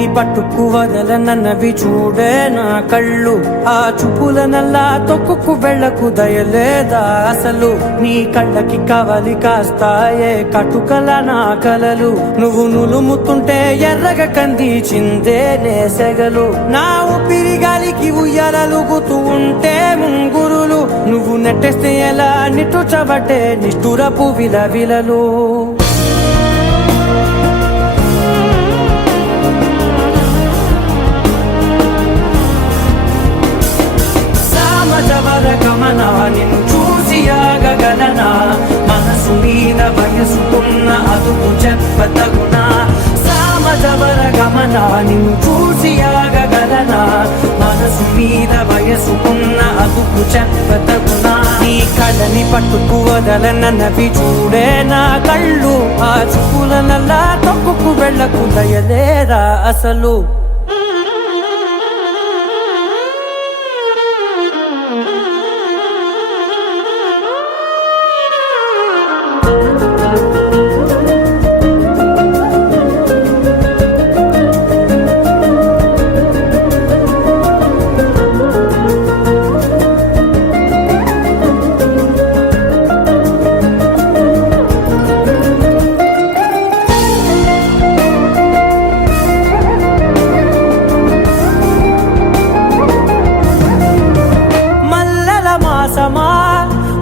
కళ్ళని పట్టుకు వదలనన్నవి చూడే నా కళ్ళు. ఆ చూపుల నల్లా తొక్కుకు వెళ్ళకు దయలేదా అసలు. నీ కళ్ళకి కవలి కాస్తాయే కటుకల నా కలలు. నువ్వు నులుముతుంటే ఎర్రగ కందిచిందే నేసెగలు. నా ఊపిరి గాలికి ఉయ్యాలలుగుతూ ఉంటే ముంగురులు. నువ్వు నెట్టేస్తే ఎలా నిట్టుచబట్టే నిష్ఠురపు విలవిలలు. గమన నిన్ను చూసి ఆగగలనా. మనసు మీద వయసుకున్న అదుపు చెప్పతగునా. సామజవర గమన నిన్ను చూసి ఆగగలనా. మనసు మీద వయసుకున్న అదుపు చెప్పతగునా. నీ కళ్ళని పట్టుకు వదలనన్నవి చూడే నా కళ్ళు. ఆ చూపుల నల్లా తొక్కుకు వెళ్ళకు దయలేరా అసలు.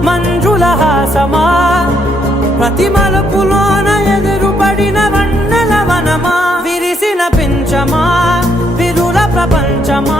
మంజుల హాసమా ప్రతి మలుపులోన ఎదురుపడిన వన్నెల వనమా. విరిసిన పించమా విరుల ప్రపంచమా.